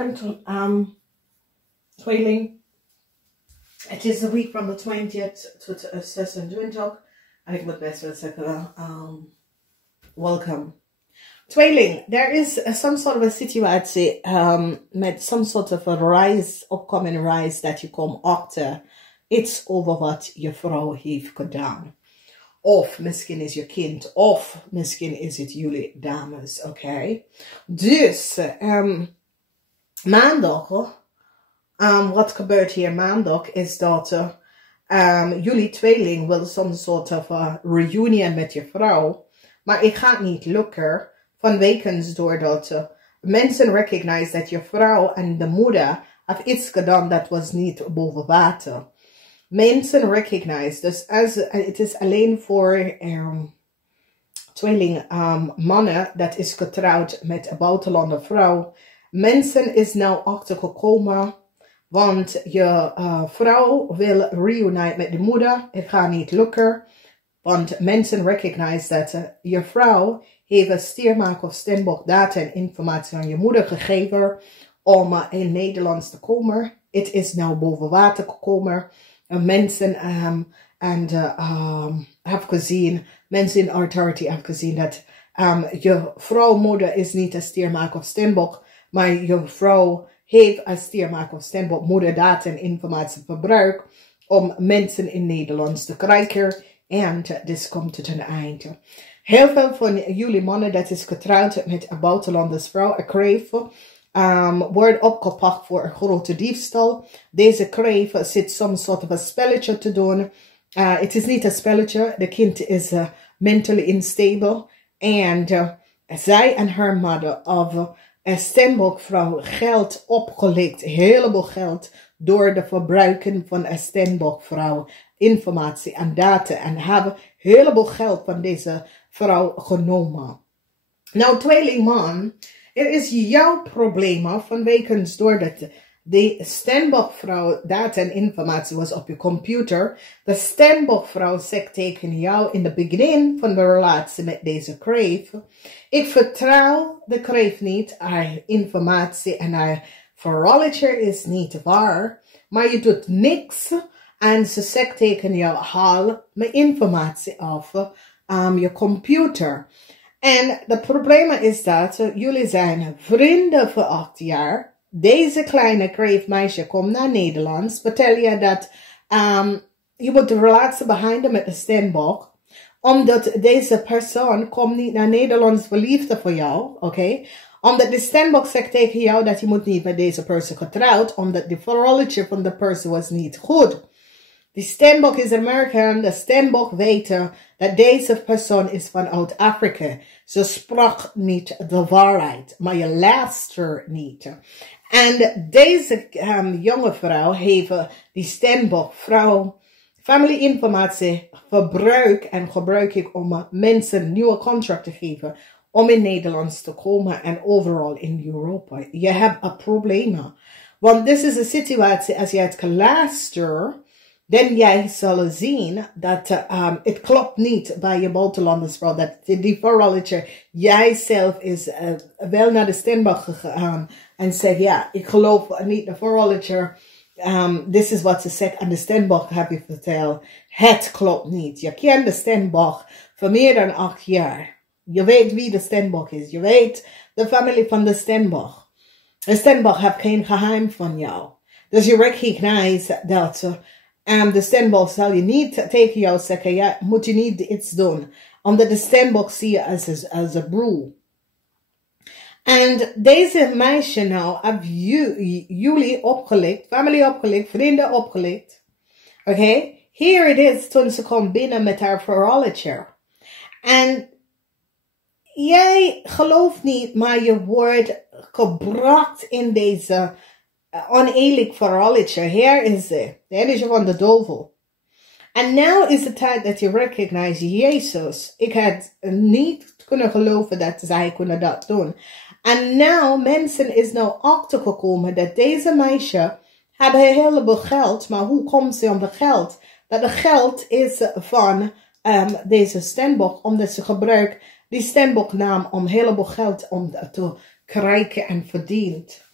welcome to Tweeling. Het is de week from the 20th to the 26th. En ik moet best wel zeggen, welcome. Tweeling, there is some sort of a situatie met some sort of a rise, upcoming rise, dat je komt achter iets over wat je vrouw heeft gedaan. Of misschien is je kind, of misschien is het jullie dames, oké? Dus, maandag, wat gebeurt hier maandag is dat jullie tweeling wil some sort of a reunion met je vrouw. Maar het gaat niet lukken vanwege doordat mensen recognize dat je vrouw en de moeder heeft iets gedaan dat was niet boven water. Mensen recognize, dus het is alleen voor tweeling mannen dat is getrouwd met een buitenlandse vrouw. Mensen is nou achtergekomen, want je vrouw wil reunite met de moeder. Het gaat niet lukken, want mensen recognize dat je vrouw heeft een stiermaak of steenbok data en informatie aan je moeder gegeven om in Nederlands te komen. Het is nou boven water gekomen. Mensen hebben gezien, mensen in authority hebben gezien dat je vrouwmoeder is niet een stiermaak of steenbok, maar je vrouw heeft een stiermaak of steenbok moederdata en informatie verbruikt om mensen in Nederland te krijgen. En dit komt tot een einde. Heel veel van jullie mannen dat is getrouwd met een buitenlandse vrouw, een kreef, wordt opgepakt voor een grote diefstal. Deze kreef zit soms soort van een spelletje te doen. Het is niet een spelletje. De kind is mentally unstable. En zij en haar moeder of een steenbokvrouw geld opgelegd. Een heleboel geld door de verbruiken van een steenbokvrouw. Informatie en data. En hebben een heleboel geld van deze vrouw genomen. Nou, tweelingman. Er is jouw probleem vanwege doordat de steenbokvrouw data en informatie was op je computer. De steenbokvrouw zegt tegen jou in het begin van de relatie met deze kreef. Ik vertrouw de kreef niet. Haar informatie en haar verhaaltje is niet waar. Maar je doet niks. En ze zegt tegen jou, haal mijn informatie af je computer. En het probleem is dat jullie zijn vrienden voor 8 jaar. Deze kleine kreefmeisje komt naar Nederland. Vertel je dat je moet de relatie behouden met de steenbok. Omdat deze persoon komt niet naar Nederland voor liefde voor jou. Oké? Omdat de steenbok zegt tegen jou dat je moet niet met deze persoon getrouwd. Omdat de verhaaltje van de persoon was niet goed. De steenbok is Amerikaan. De steenbok weet dat deze persoon is vanuit Afrika. Ze sprak niet de waarheid, maar je luistert niet. En deze jonge vrouw heeft die steenbokvrouw familieinformatie gebruik ik om mensen nieuwe contract te geven. Om in Nederland te komen en overal in Europa. Je hebt een probleem. Want dit is een situatie als je het kan luisteren. Dan jij zal zien dat het klopt niet bij je buitenlandse vrouw. Dat die verhaaltje, jij zelf is wel naar de steenbok gegaan. En zegt, ja, ik geloof niet de verhaaltje. Dit is wat ze zegt. En de steenbok heb je verteld. Het klopt niet. Je kent de steenbok voor meer dan 8 jaar. Je weet wie de steenbok is. Je weet de familie van de steenbok. De steenbok heeft geen geheim van jou. Dus je recognize dat... de steenbok zal je niet tegen jou zeggen, ja, moet je niet iets doen. Omdat de steenbok zie je als een broer. En deze meisje nou, heb jullie opgelegd, familie opgelegd, vrienden opgelegd. Oké? Here it is toen ze komt binnen met haar verhaaltje. En jij gelooft niet, maar je wordt gebracht in deze... oneerlijk verhaaltje. Hier is het. Dit is van de duivel. En nu is het tijd dat je recognize Jezus. Ik had niet kunnen geloven dat zij kunnen dat doen. En nu mensen is nou achtergekomen dat deze meisje had een heleboel geld. Maar hoe komt ze om het geld? Dat het geld is van deze steenbok. Omdat ze gebruikt die steenboknaam om een heleboel geld om te krijgen en verdient.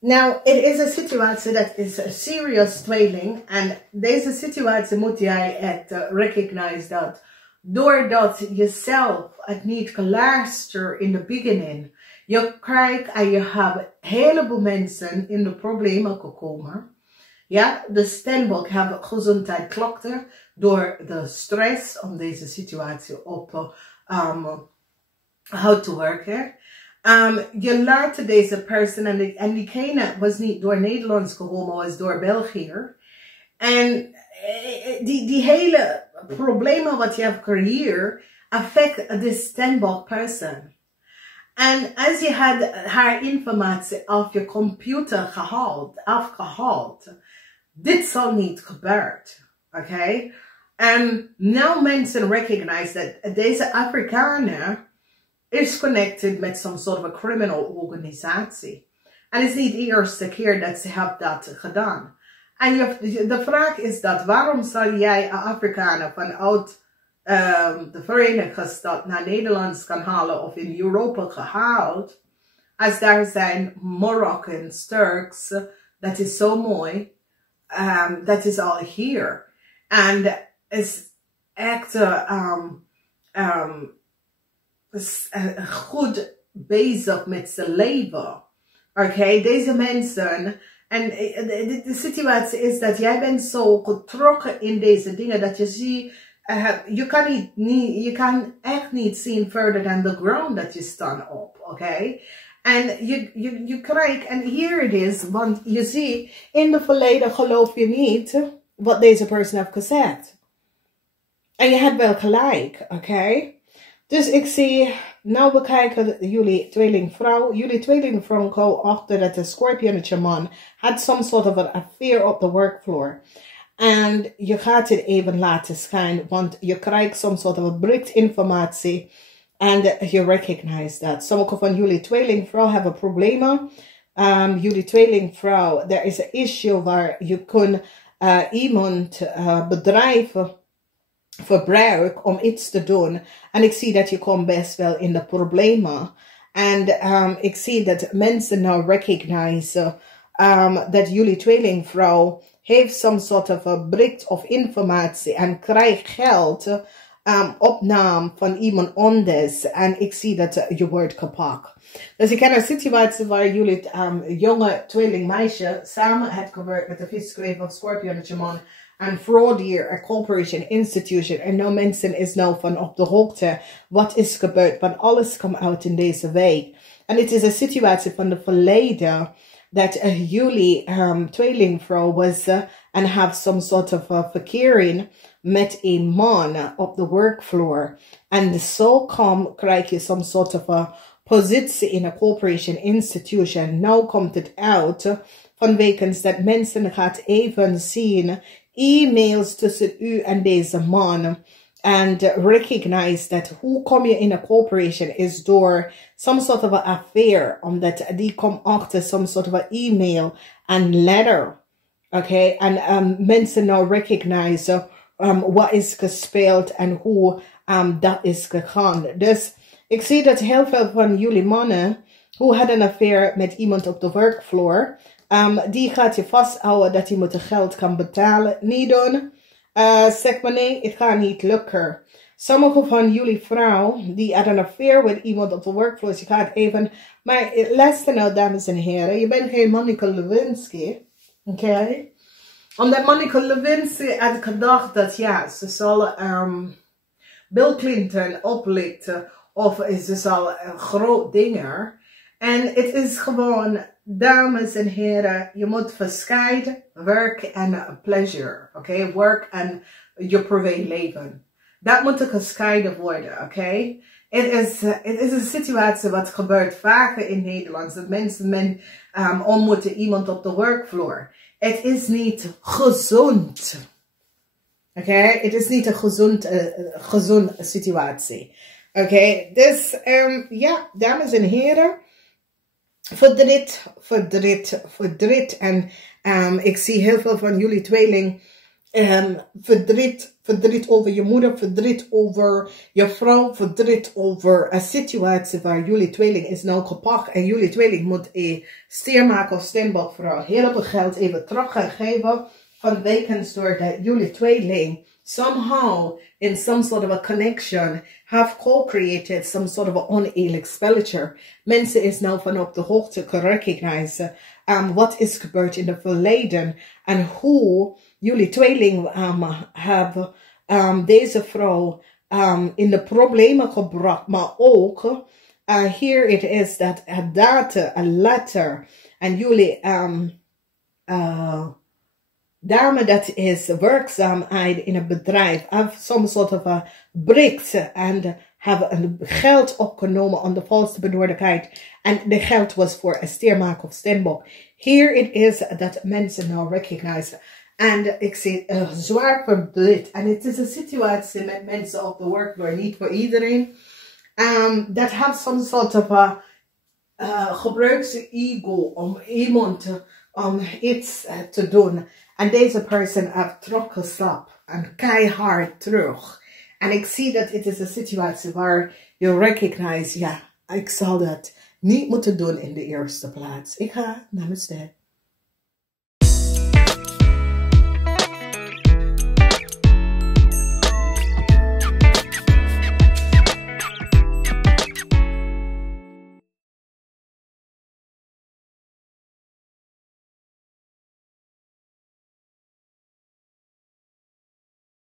Nou, het is een situatie dat is een serious tweeling. En deze situatie moet jij echt recognize dat. Doordat je zelf het niet kan luisteren in de beginning. Je krijgt en je hebt een heleboel mensen in de problemen gekomen. Ja, de steenbok hebben gezondheidsklachten door de stress om deze situatie op how to werken. Je laat deze persoon, en diegene was niet door Nederlands gekomen, was door België. En die hele problemen wat je hebt gecreëerd, affect de steenbok persoon. En als je had haar informatie af je computer afgehaald, dit zal niet gebeuren. Oké? En nou mensen recognize dat deze Afrikaner is connected met some sort of a criminal organisatie. En het is niet de eerste keer dat ze hebben dat gedaan. En de vraag is dat, waarom zal jij een Afrikaner vanuit de Verenigde Staten naar Nederland kan halen of in Europa gehaald, als daar zijn Moroccans, Turks, dat is zo mooi, dat is al hier. En is echt goed bezig met zijn leven. Oké, deze mensen. En de situatie is dat jij bent zo getrokken in deze dingen dat je ziet, je kan echt niet zien verder dan de ground dat je staat op. Oké? En je krijgt, en hier het is, want je ziet, in de verleden geloof je niet wat deze persoon heeft gezegd. En je hebt wel gelijk, oké? Dus ik zie, nou we kijken jullie tweelingvrouw. Jullie tweelingvrouw kwam achter dat de Scorpionnetje man had some sort of an affair op de workfloor. En je gaat het even laten schijnen, want je krijgt some sort of a brick informatie. En je recognize dat. Sommige van jullie tweelingvrouw hebben problemen. Jullie tweelingvrouw, er is een issue waar je kunt iemand bedrijven verbruik om iets te doen. En ik zie dat je komt best wel in de problemen. En ik zie dat mensen nou recognize dat jullie tweelingvrouw heeft some sort of a brick of informatie en krijgt geld opname van iemand anders. En ik zie dat je wordt gepakt. Dus ik heb een situatie waar jullie jonge tweelingmeisje samen heeft gewerkt met de visschrijver of Scorpionnetje man en fraudier, a corporation, institution. En nou mensen is nou van op de hoogte wat is gebeurd. Want alles komt uit in deze week. En het is een situatie van de verleden dat jullie tweelingvrouw was en have some sort of verkering met een man op de workfloor. En zo krijg je some sort of a positie in a corporation institution. Nou komt het uit vanwege dat mensen gaat even zien e-mails tussen u en deze man. En recognize dat hoe kom je in a corporation is door some sort of a affair. Omdat die komt achter some sort of a e-mail en letter. Oké, en mensen nou recognize wat is gespeeld en hoe dat is gegaan. Dus ik zie dat heel veel van jullie mannen who had een affair met iemand op de workfloor, die gaat je vasthouden dat je moet de geld kan betalen. Niet doen. Zeg maar nee, het gaat niet lukken. Sommige van jullie vrouwen die had een affair met iemand op de workfloor, je gaat even, maar luister nou dames en heren, je bent geen Monica Lewinsky. Oké? Omdat Monica Lewinsky had gedacht dat ja, ze zal Bill Clinton oplichten of ze zal een groot dinger. En het is gewoon, dames en heren, je moet verscheiden work en pleasure. Oké? Work en je privéleven. Dat moet gescheiden worden. Oké? Het is een situatie wat gebeurt vaker in Nederland. Dat mensen ontmoeten iemand op de workfloor. Het is niet gezond. Oké? Het is niet een gezonde situatie. Oké? Dus ja, dames en heren. Verdriet. En ik zie heel veel van jullie tweeling verdriet over je moeder, verdriet over je vrouw, verdriet over een situatie waar jullie tweeling is nou gepakt en jullie tweeling moet een stier maken of steenbok voor heel veel geld even terug gaan geven van weekends doordat jullie tweeling somehow in some sort of a connection have co-created some sort of an oneerlijk spelletje. Mensen is nou van op de hoogte gerecognizen wat is gebeurd in het verleden en hoe jullie tweeling hebben deze vrouw in de problemen gebracht, maar ook here it is dat een data, een letter en jullie dame dat is werkzaamheid in een bedrijf, have some sort of a breaks en hebben een geld opgenomen aan de valse benodigheid en de geld was voor een stiermaak of steenbok. Here it is dat mensen nou recognizen. En ik zie zwaar verdriet. En het is een situatie met mensen op de workvloer, niet voor iedereen. Dat have some sort of a gebruikt zijn ego om iemand om iets te doen. En deze persoon heeft teruggeslapt en keihard terug. En ik zie dat het is een situatie waar je recognize, ja, ik zal dat niet moeten doen in de eerste plaats. Ik ga, namaste.